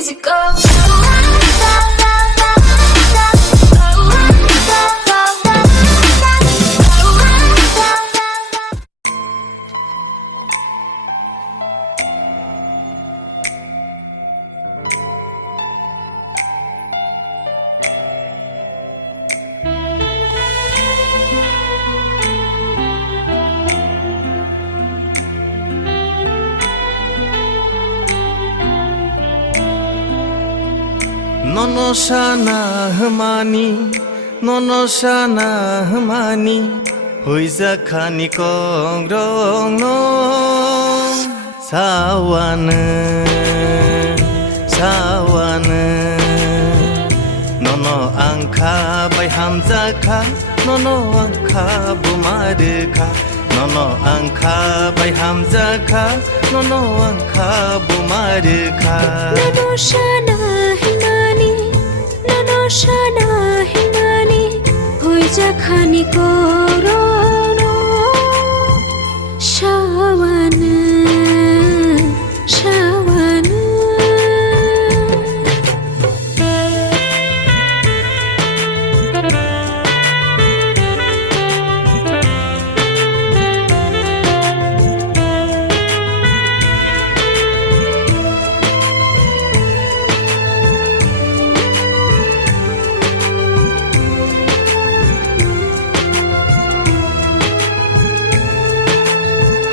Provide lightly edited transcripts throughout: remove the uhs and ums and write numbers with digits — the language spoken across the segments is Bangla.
easy go. ননসানা হমানি ননসানা হমানি হইজা খানি কংরং ন সাওয়ানে সাওয়ানে নন আংখা বাই হামজাখা নন আংখা বুমারখা নন আংখা বাই হামজাখা নন আংখা বুমারখা ননসানা হিমানি ননসানা হিমানি হইজা খানি করণ Shabana Shabana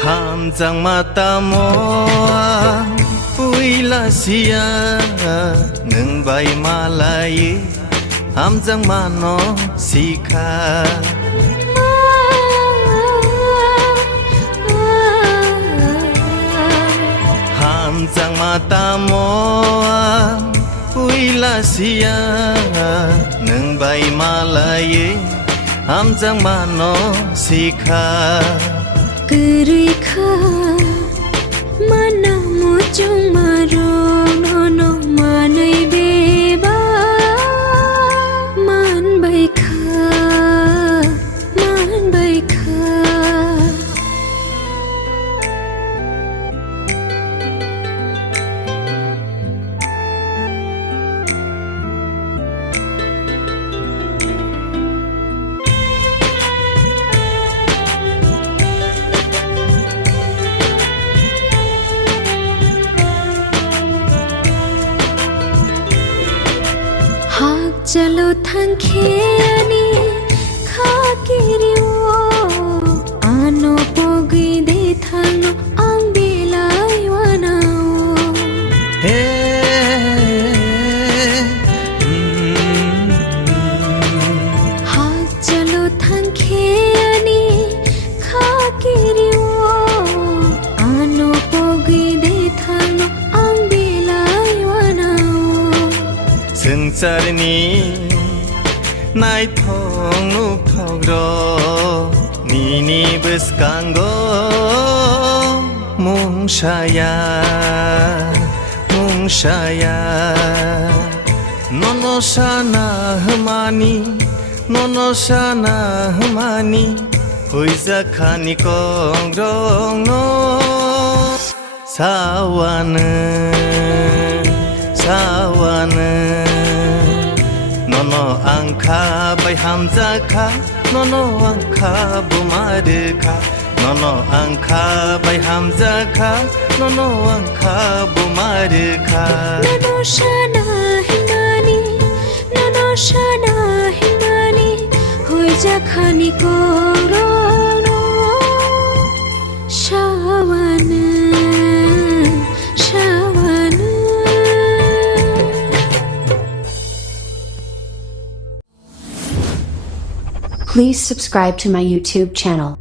Hamjang mata moa uila sia nung bai malai hamjang mano sikha hamjang mata moa uila sia nung bai malai hamjang mano sikha Kerikha mana mojong marong nono manai beba man baikha man baikha Chalo thangkheani khakiriyo ano pogi de thangno ang bilai wanao ha chalo thangkheani khakiriyo ano pogi de thangno ang bilai wanao Sengcarni nai thong nu phogro nini beskanggo mungshaya nonosana hmani nonosana hmani hoiza khani kongrong no sawane sawane nono angkha bai hamjakha nono angkha bumarkha nono angkha bai hamjakha nono angkha bumarkha ননসানা Himani ননসানা Himani হইজা খানি করণ Shabana Shabana Please subscribe to my YouTube channel.